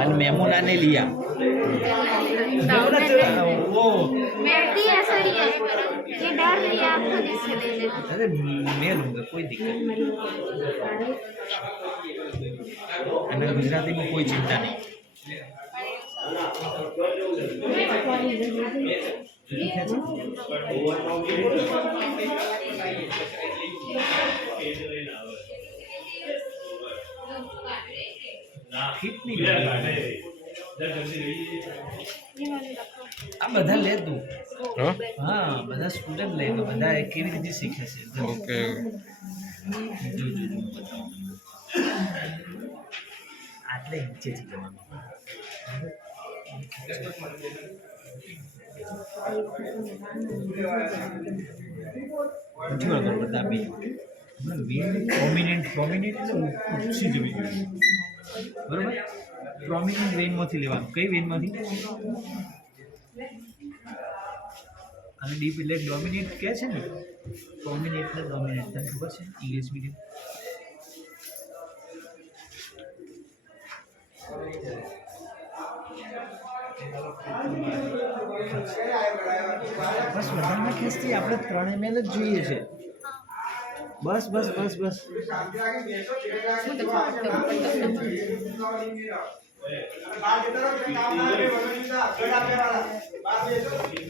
અને मेमुना ने लिया वो मेहंदी है सर ये डर रही है आपको जिससे ले लेना। अरे मैं लूँगा कोई दिक्कत नहीं અને ગુજરાતીમાં કોઈ ચિંતા નહીં ફિટ નહીં આ બધા લે તું હા બધા સ્ટુડન્ટ લે તો બધા કેવી રીતે શીખે છે ઓકે જો બતાવું આટલે નીચેથી જવાનું નથી વાળો બધા બી પ્રોમિનેન્ટ એટલે ઉપસી જવી જોઈએ બરાબર પ્રોમિનેન્ટ વેઇનમાંથી લેવાનું કઈ વેઇનમાંથી અને ડીપ એટલે ડોમિનેટ કહે છે ને પ્રોમિનેન્ટ ને ડોમિનેટ તને ખબર છે ઇંગ્લિશ મીડિયમ બસ વધારે ખેંચતી આપણે 3 ml જ જોઈએ છે બસ બસ બસ બસ